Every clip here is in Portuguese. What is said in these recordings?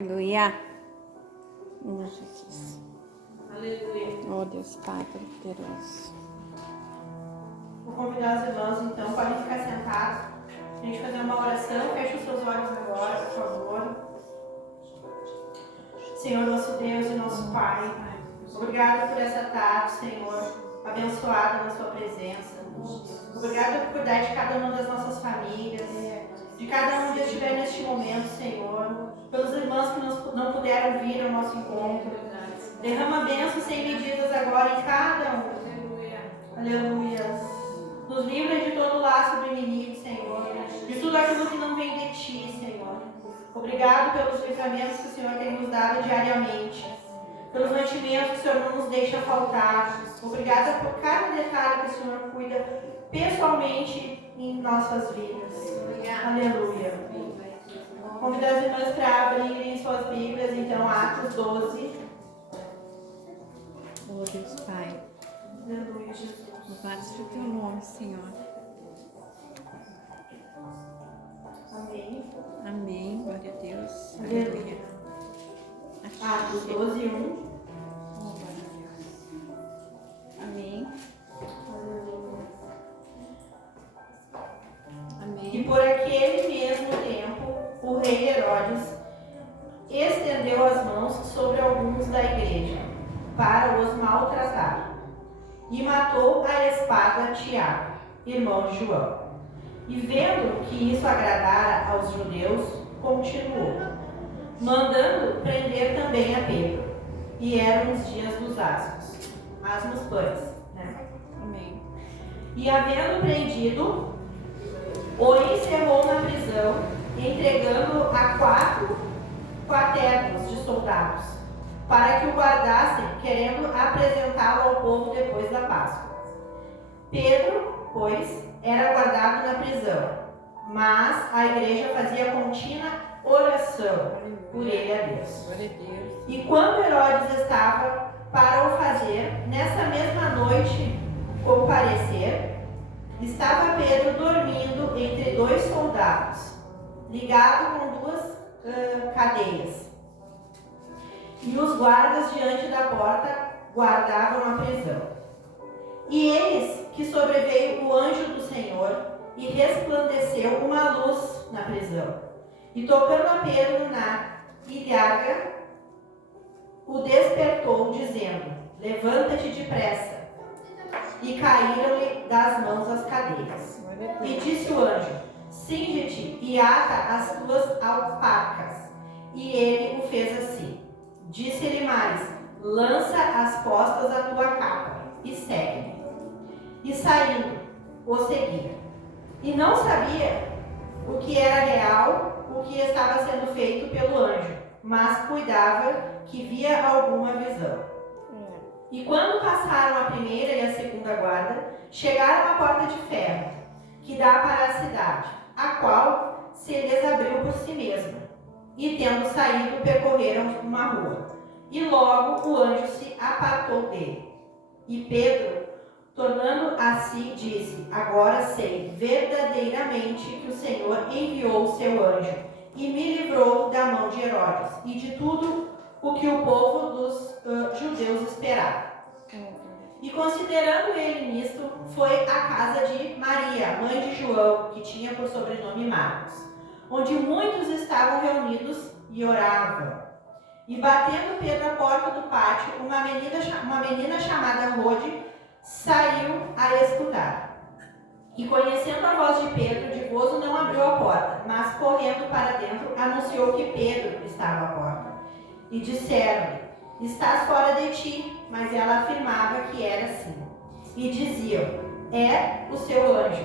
Aleluia. Em Jesus. Aleluia. Oh Deus Pai poderoso. Vou convidar os irmãos, então, podem ficar sentados. A gente fazer uma oração. Feche os seus olhos agora, por favor. Senhor, nosso Deus e nosso Pai, obrigado por essa tarde, Senhor, abençoada na sua presença. Obrigado por cuidar de cada uma das nossas famílias, de cada um que estiver neste momento, Senhor, pelos irmãos que não puderam vir ao nosso encontro. Derrama bênçãos sem medidas agora em cada um. Aleluia. Nos livra de todo laço do inimigo, Senhor, de tudo aquilo que não vem de Ti, Senhor. Obrigado pelos livramentos que o Senhor tem nos dado diariamente, pelos mantimentos que o Senhor não nos deixa faltar. Obrigada por cada detalhe que o Senhor cuida pessoalmente em nossas vidas. Aleluia. Convido as irmãs para abrirem suas Bíblias, então, Atos 12. Oh Deus Pai. Aleluia, Jesus. Louvado seja o teu nome, Senhor. Amém. Amém. Glória a Deus. Aleluia. Atos 12, 1. Oh, glória a Deus. Amém. Aleluia. Amém. E por aquele mesmo tempo, o rei Herodes estendeu as mãos sobre alguns da igreja, para os maltratar, e matou à espada Tiago, irmão de João. E vendo que isso agradara aos judeus, continuou, mandando prender também a Pedro. E eram os dias dos asmos pães, né? Amém. E havendo prendido, o encerrou na prisão, entregando a 4 quaternos de soldados, para que o guardassem, querendo apresentá-lo ao povo depois da Páscoa. Pedro, pois, era guardado na prisão, mas a igreja fazia contínua oração por ele a Deus. Glória a Deus. E quando Herodes estava para o fazer, nessa mesma noite comparecer, estava Pedro dormindo entre 2 soldados, ligado com 2 cadeias. E os guardas diante da porta guardavam a prisão. E eis que sobreveio o anjo do Senhor e resplandeceu uma luz na prisão. E tocando a Pedro na ilharga, o despertou, dizendo: levanta-te depressa. E caíram-lhe das mãos as cadeias. E disse o anjo: cinge-te e ata as tuas alpacas. E ele o fez assim. Disse-lhe mais: lança às costas a tua capa e segue-me. E saindo, o seguia. E não sabia o que era real, o que estava sendo feito pelo anjo, mas cuidava que via alguma visão. E quando passaram a primeira e a segunda guarda, chegaram à porta de ferro, que dá para a cidade, a qual se lhes abriu por si mesma. E tendo saído, percorreram uma rua. E logo o anjo se apartou dele. E Pedro, tornando a si, disse: agora sei verdadeiramente que o Senhor enviou o seu anjo e me livrou da mão de Herodes e de tudo o que o povo dos judeus esperava. E considerando ele nisto, foi à casa de Maria, mãe de João, que tinha por sobrenome Marcos, onde muitos estavam reunidos e oravam. E batendo Pedro à porta do pátio, uma menina chamada Rode saiu a escutar. E conhecendo a voz de Pedro, de gozo não abriu a porta, mas correndo para dentro, anunciou que Pedro estava à porta. E disseram-lhe: estás fora de ti. Mas ela afirmava que era assim. E diziam: é o seu anjo.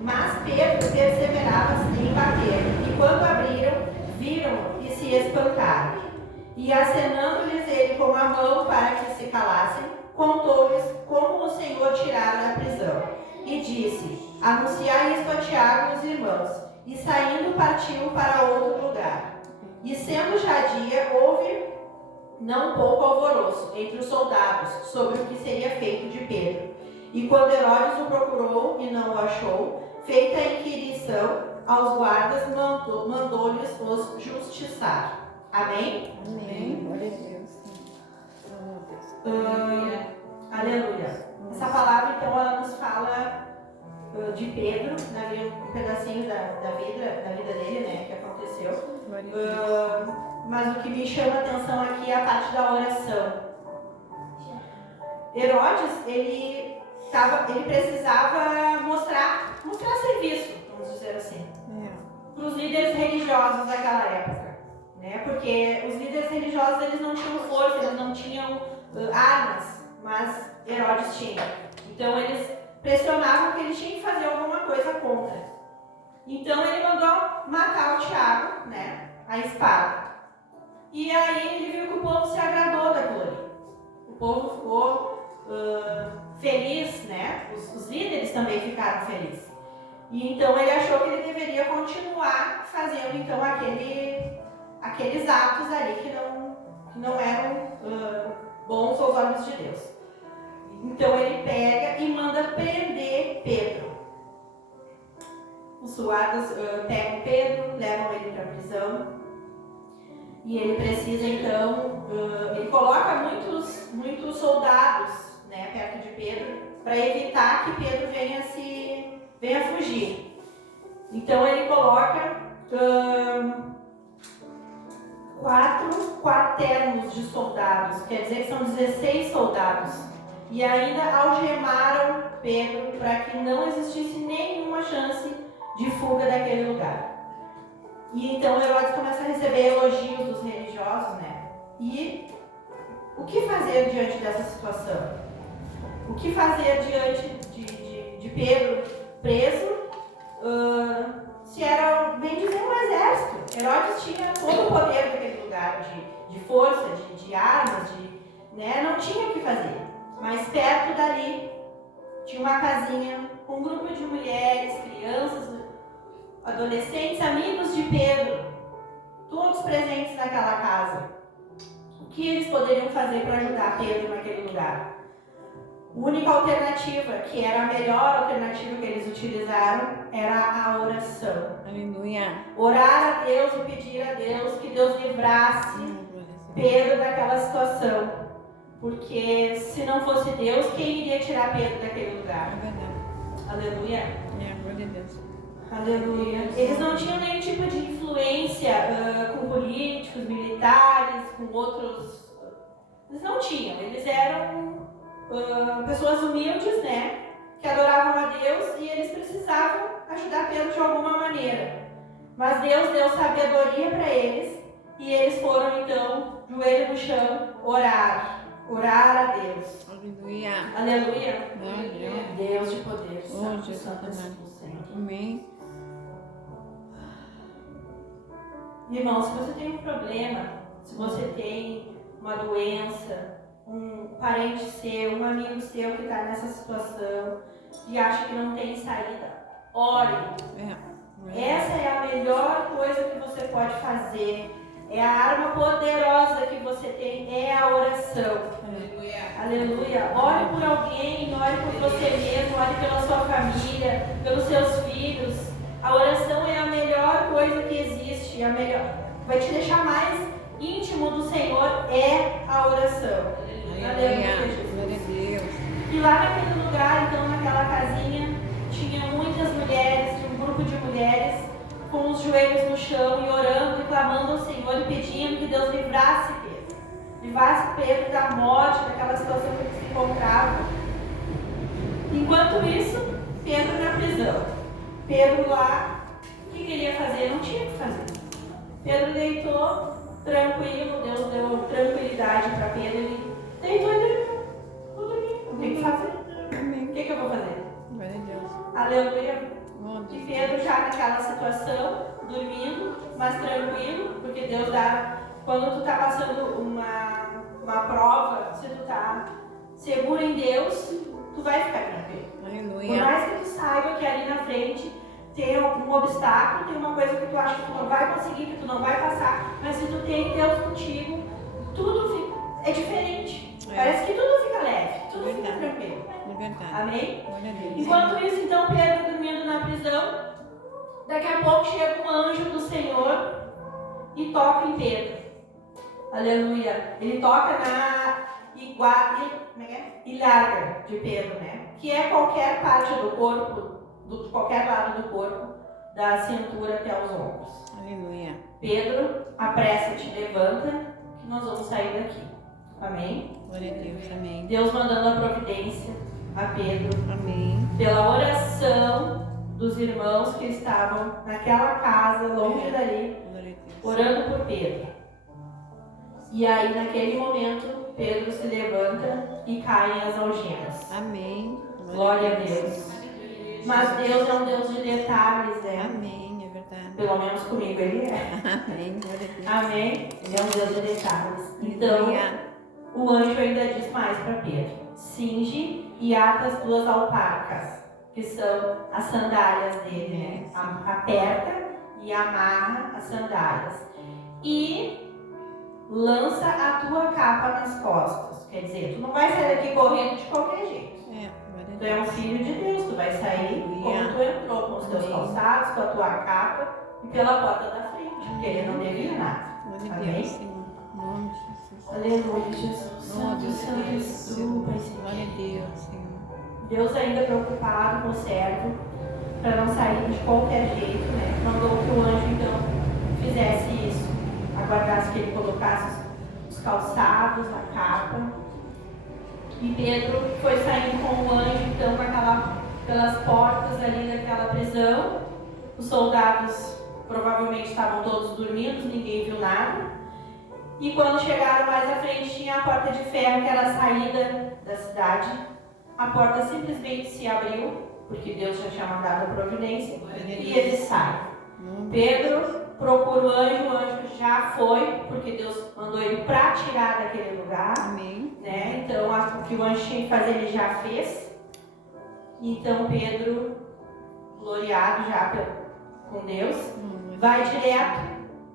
Mas Pedro perseverava em bater. E quando abriram, viram e se espantaram. E acenando-lhes ele com a mão para que se calassem, contou-lhes como o Senhor tirara da prisão. E disse: anunciai isto a Tiago e os irmãos. E saindo partiu para outro lugar. E sendo já dia, houve não pouco alvoroço entre os soldados sobre o que seria feito de Pedro. E quando Herodes o procurou e não o achou, feita a inquirição aos guardas, mandou-lhes os justiçar. Amém? Amém. Glória a Deus. Oh, Deus. Aleluia. Essa palavra, então, ela nos fala de Pedro, né? Um pedacinho da vida dele, né? Que aconteceu. Glória a Deus. Mas o que me chama a atenção aqui é a parte da oração. Herodes, ele precisava mostrar serviço, vamos dizer assim, para os líderes religiosos daquela época, né? Porque os líderes religiosos, eles não tinham força, eles não tinham armas, mas Herodes tinha. Então eles pressionavam que ele tinha que fazer alguma coisa contra. Então ele mandou matar o Tiago, né? A espada. E aí ele viu que o povo se agradou daquilo ali. O povo ficou feliz, né? Os líderes também ficaram felizes. E então ele achou que ele deveria continuar fazendo então aqueles atos ali que não eram bons aos olhos de Deus. Então ele pega e manda prender Pedro. Os guardas pegam Pedro, levam ele para a prisão. E ele precisa então, ele coloca muitos soldados, né, perto de Pedro, para evitar que Pedro venha fugir. Então ele coloca 4 quaternos de soldados, quer dizer que são 16 soldados. E ainda algemaram Pedro para que não existisse nenhuma chance de fuga daquele lugar. E então Herodes começa a receber elogios dos religiosos, né? E o que fazer diante dessa situação? O que fazer diante de Pedro preso? Se era, bem dizer, um exército. Herodes tinha todo o poder daquele lugar, de força, de armas, né? Não tinha o que fazer. Mas perto dali tinha uma casinha com um grupo de mulheres, crianças, adolescentes, amigos de Pedro, todos presentes naquela casa. O que eles poderiam fazer para ajudar Pedro naquele lugar? A única alternativa, que era a melhor alternativa que eles utilizaram, era a oração. Aleluia. Orar a Deus e pedir a Deus que Deus livrasse Pedro daquela situação. Porque se não fosse Deus, quem iria tirar Pedro daquele lugar? É verdade. Aleluia. Glória a Deus. Aleluia. Eles não tinham nenhum tipo de influência com políticos, militares, com outros. Eles não tinham. Eles eram pessoas humildes, né? Que adoravam a Deus e eles precisavam ajudar Pedro de alguma maneira. Mas Deus deu sabedoria para eles e eles foram então, joelho no chão, orar a Deus. Aleluia. Aleluia. Aleluia. Deus de poder. Oh, Santo, Jesus santo, amado. santo, santo. Amém. Irmão, se você tem um problema, se você tem uma doença, um parente seu, um amigo seu que está nessa situação e acha que não tem saída, ore. Essa é a melhor coisa que você pode fazer. É a arma poderosa que você tem, é a oração. Aleluia. Ore por alguém, ore por você mesmo, ore pela sua família, pelos seus filhos. A oração é a melhor coisa que existe, a melhor. Vai te deixar mais íntimo do Senhor, é a oração. Aleluia, Jesus. Glória a Deus. E lá naquele lugar, então, naquela casinha, tinha muitas mulheres, tinha um grupo de mulheres com os joelhos no chão e orando e clamando ao Senhor e pedindo que Deus livrasse Pedro. Livrasse Pedro da morte, daquela situação que ele se encontrava. Enquanto isso, Pedro na prisão. Pedro lá, o que ele ia fazer? Não tinha o que fazer. Pedro deitou, tranquilo, Deus deu tranquilidade para Pedro. Ele deitou e dormiu. Vou dormir, não tem o que fazer. Amém. O que eu vou fazer? Glória a Deus. Aleluia. Oh, E Deus. Pedro já naquela situação, dormindo, mas tranquilo, porque Deus dá. Quando tu tá passando uma prova, se tu tá seguro em Deus, tu vai ficar tranquilo. Por Aleluia. mais que tu saiba que ali na frente tem algum obstáculo, tem uma coisa que tu acha que tu não vai conseguir, que tu não vai passar, mas se tu tem Deus contigo, tudo é diferente. Parece que tudo fica leve, tudo fica Verdade. tranquilo. É verdade. Amém? Glória a Deus. Enquanto isso, então, Pedro dormindo na prisão, daqui a pouco chega um anjo do Senhor e toca em Pedro. Aleluia. Ele toca na ilharga de Pedro, né? Que é qualquer parte do corpo, qualquer lado do corpo, da cintura até os ombros. Aleluia. Pedro, apressa-te, levanta, que nós vamos sair daqui. Amém? Glória a Deus. Amém. Deus mandando a providência a Pedro, Amém. pela oração dos irmãos que estavam naquela casa, longe dali, Glória a Deus. orando por Pedro. E aí, naquele momento, Pedro se levanta e caem as algemas. Amém. Glória a Deus. Senhor. Mas Deus é um Deus de detalhes, né? Amém. É verdade. Pelo menos comigo ele é. Amém. Glória a Deus. Amém? Ele é um Deus de detalhes. Então, Aleluia. o anjo ainda diz mais para Pedro: cinge e ata as duas alparcas, que são as sandálias dele, né? Aperta e amarra as sandálias. E lança a tua capa nas costas. Quer dizer, tu não vai sair daqui correndo de qualquer jeito. Glória a Tu é um Deus. filho de Deus, tu vai sair como tu entrou, com os teus Amém. calçados, com a tua capa e pela porta da frente, porque ele não devia nada. Glória a Amém? Deus, Senhor. Em nome de Jesus. Aleluia, Jesus. Glória a Santo, Deus. santo és tu, Pai Senhor. Glória a Deus, Senhor. Deus ainda preocupado com o servo, para não sair de qualquer jeito, né? Mandou que o anjo então fizesse isso, aguardasse que ele colocasse os calçados, a capa. E Pedro foi saindo com o anjo então pelas portas ali daquela prisão. Os soldados provavelmente estavam todos dormindo, ninguém viu nada. E quando chegaram mais à frente, tinha a porta de ferro, que era a saída da cidade. A porta simplesmente se abriu, porque Deus já tinha mandado a providência, e ele sai. Pedro procura o anjo já foi, porque Deus mandou ele para tirar daquele lugar, Amém. né? Então, o que o anjo tinha que fazer, ele já fez. Então, Pedro, gloriado já com Deus, vai direto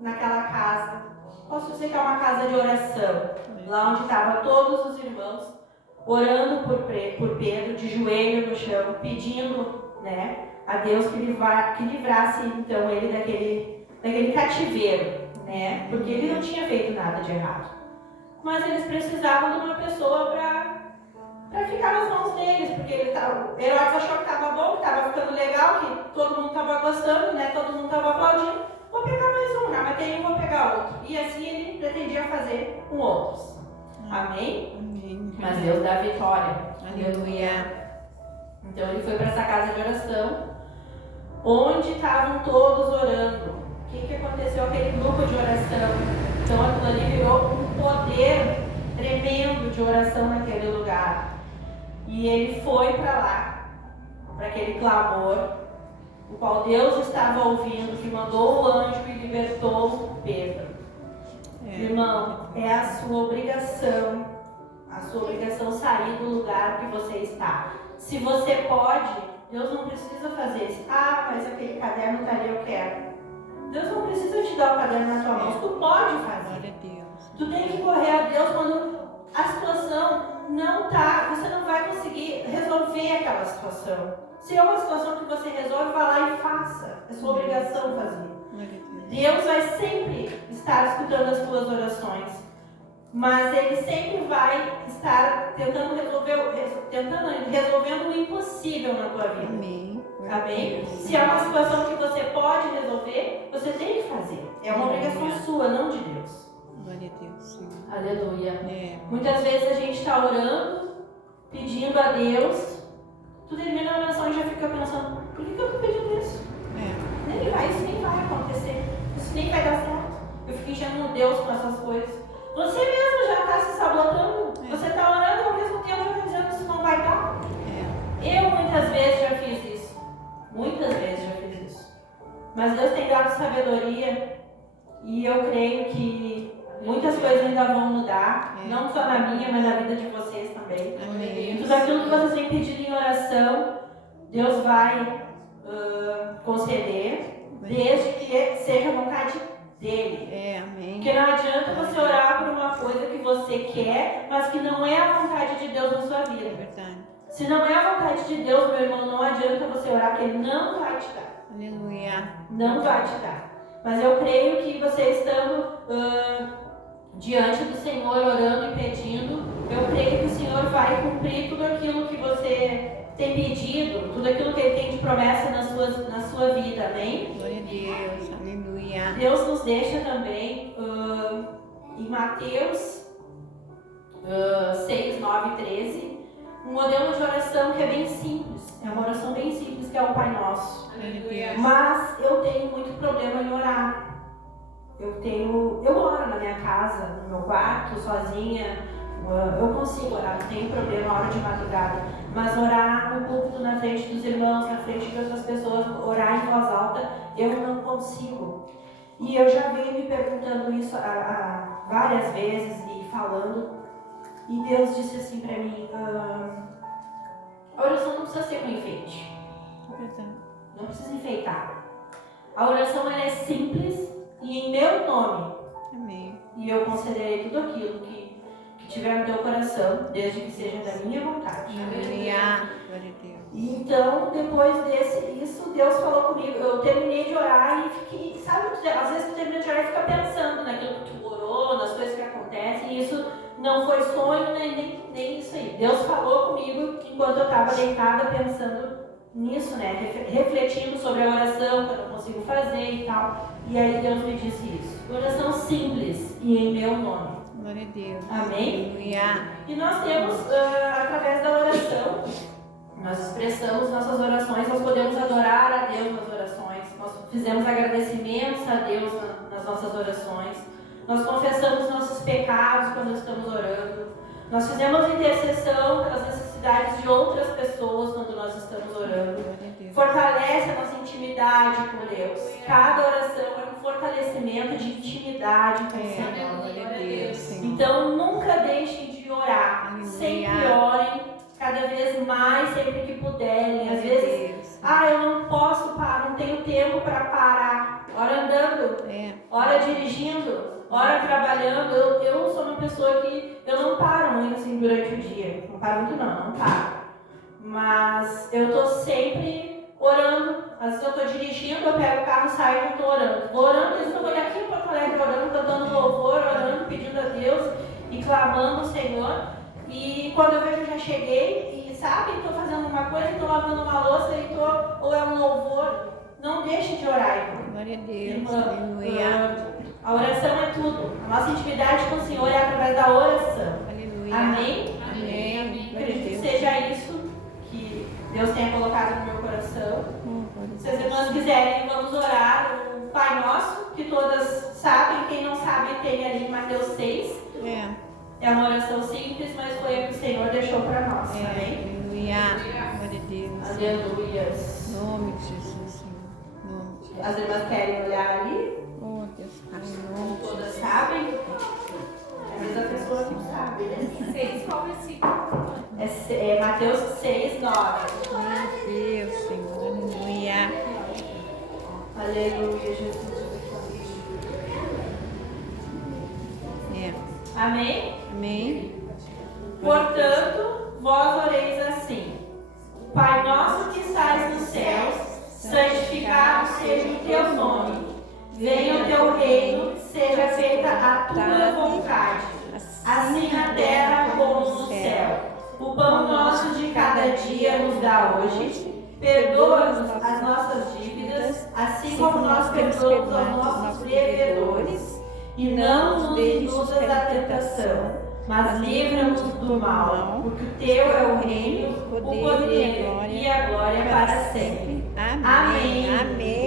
naquela casa. Posso dizer que é uma casa de oração, lá onde estavam todos os irmãos, orando por Pedro, de joelho no chão, pedindo, né, a Deus que livrasse então ele daquele cativeiro, né, porque ele não tinha feito nada de errado. Mas eles precisavam de uma pessoa para ficar nas mãos deles, porque Herodes achou que estava bom, que estava ficando legal, que todo mundo estava gostando, né, todo mundo estava aplaudindo. Vou pegar mais um, já matei um, vou pegar outro. E assim ele pretendia fazer com outros. Amém? Amém. Mas Deus dá vitória. Aleluia. Então ele foi para essa casa de oração, onde estavam todos orando. O que aconteceu? Aquele grupo de oração. Então aquilo ali virou um poder tremendo de oração naquele lugar. E ele foi para lá, para aquele clamor, o qual Deus estava ouvindo, que mandou o anjo e libertou Pedro. Irmão, é a sua obrigação sair do lugar que você está. Se você pode, Deus não precisa fazer isso. Ah, mas aquele caderno tá ali, eu quero. Deus não precisa te dar o caderno na tua mão, tu pode fazer. Glória a Deus. Tu tem que correr a Deus quando a situação não tá, você não vai conseguir resolver aquela situação. Se é uma situação que você resolve, vá lá e faça. É sua obrigação fazer. Glória a Deus. Deus vai sempre estar escutando as tuas orações, mas Ele sempre vai estar resolvendo o impossível na tua vida. Amém. Amém? Se é uma situação que você pode resolver, você tem que fazer. É uma obrigação sua, não de Deus. Glória a Deus, Senhor. Aleluia. É. Muitas vezes a gente está orando, pedindo a Deus, tu termina a oração e já fica pensando, por que eu estou pedindo isso? Isso nem vai acontecer, isso nem vai dar certo. Eu fico enchendo Deus com essas coisas. Você mesmo já está se sabotando, você está orando e ao mesmo tempo já está dizendo que isso não vai dar. Eu muitas vezes já fiz isso, mas Deus tem dado sabedoria e eu creio que muitas coisas ainda vão mudar, não só na minha, mas na vida de vocês também. Amém. Tudo aquilo que vocês têm pedido em oração, Deus vai conceder, desde que seja a vontade dele. Amém. Porque não adianta você orar por uma coisa que você quer, mas que não é a vontade de Deus na sua É vida. verdade. Se não é a vontade de Deus, meu irmão, não adianta você orar, que Ele não vai te dar. Aleluia. Não vai te dar. Mas eu creio que você estando diante do Senhor, orando e pedindo, eu creio que o Senhor vai cumprir tudo aquilo que você tem pedido, tudo aquilo que Ele tem de promessa na sua vida, amém? Glória a Deus. Aleluia. Deus nos deixa também em Mateus 6, 9 e 13, um modelo de oração que é bem simples, é uma oração bem simples, que é o Pai Nosso. Aleluia. Mas eu tenho muito problema em orar. Eu oro na minha casa, no meu quarto, sozinha. Eu consigo orar, não tenho problema na hora de madrugada. Mas orar no púlpito, na frente dos irmãos, na frente de outras pessoas, orar em voz alta, eu não consigo. E eu já venho me perguntando isso várias vezes e falando. E Deus disse assim pra mim, a oração não precisa ser com enfeite. Não precisa enfeitar. A oração ela é simples e em meu nome. Amém. E eu concederei tudo aquilo que tiver no teu coração, desde que seja da minha vontade. Aleluia. Glória a Deus. E então, depois isso, Deus falou comigo. Eu terminei de orar e fiquei, sabe, às vezes tu termina de orar e fica pensando naquilo que tu orou, nas coisas que acontecem, e isso não foi sonho, nem isso aí. Deus falou comigo enquanto eu estava deitada pensando nisso, né? Refletindo sobre a oração que eu não consigo fazer e tal. E aí Deus me disse isso. Oração simples e em meu nome. Glória a Deus. Amém? Aleluia. E nós temos, através da oração, nós expressamos nossas orações, nós podemos adorar a Deus nas orações, nós fizemos agradecimentos a Deus nas nossas orações, nós confessamos nossos pecados quando estamos orando, nós fizemos intercessão pelas necessidades de outras pessoas quando nós estamos orando. Glória a Deus. Fortalece a nossa intimidade com Deus. Cada oração é um fortalecimento de intimidade com o Senhor. Glória a Deus, Senhor. Então nunca deixem de orar. Aleluia. Sempre orem, cada vez mais, sempre que puderem. Às Glória a vezes, Deus. eu não posso parar, não tenho tempo para parar. Ora andando, ora dirigindo, ora trabalhando. Eu sou uma pessoa que eu não paro muito assim durante o dia. Não paro muito não paro. Mas eu tô sempre orando. Às vezes eu tô dirigindo, eu pego o carro, saio e não tô orando. Vou orando, às vezes eu vou aqui em Porto Alegre orando, cantando louvor, orando, pedindo a Deus e clamando o Senhor. E quando eu vejo, eu já cheguei e, sabe, estou fazendo uma coisa, estou lavando uma louça ou é um louvor. Não deixe de orar, irmão. Glória a Deus. Irmã, Aleluia. a oração é tudo. A nossa intimidade com o Senhor é através da oração. Aleluia. Amém? Amém. Glória a Acredito que Deus. seja isso que Deus tenha colocado no meu coração. Glória a Se as Deus. irmãs quiserem, vamos orar o Pai Nosso, que todas sabem. Quem não sabe, tem ali em Mateus 6. É uma oração simples, mas foi a que o Senhor deixou para nós. Amém? Aleluia. Glória a Deus. Aleluias. Em nome de Jesus, Senhor. Em nome de Jesus. As irmãs querem olhar ali? Oh, Deus, Pai, em nome de Todas Jesus. sabem? Às vezes a pessoa não sabe, né? 6, qual versículo? É Mateus 6, 9. Meu Deus, Senhor. Aleluia. Aleluia, Jesus. Amém? Amém. Portanto, vós oreis assim: Pai nosso que estás nos céus, santificado seja o teu nome. Venha o teu reino, seja feita a tua vontade, assim na terra como no céu. O pão nosso de cada dia nos dá hoje. Perdoa-nos as nossas dívidas, assim como nós perdoamos aos nossos devedores. E não nos induzas à tentação, mas livra-nos do mal, porque o teu é o reino, o poder e a glória para sempre. Amém. Amém. Amém.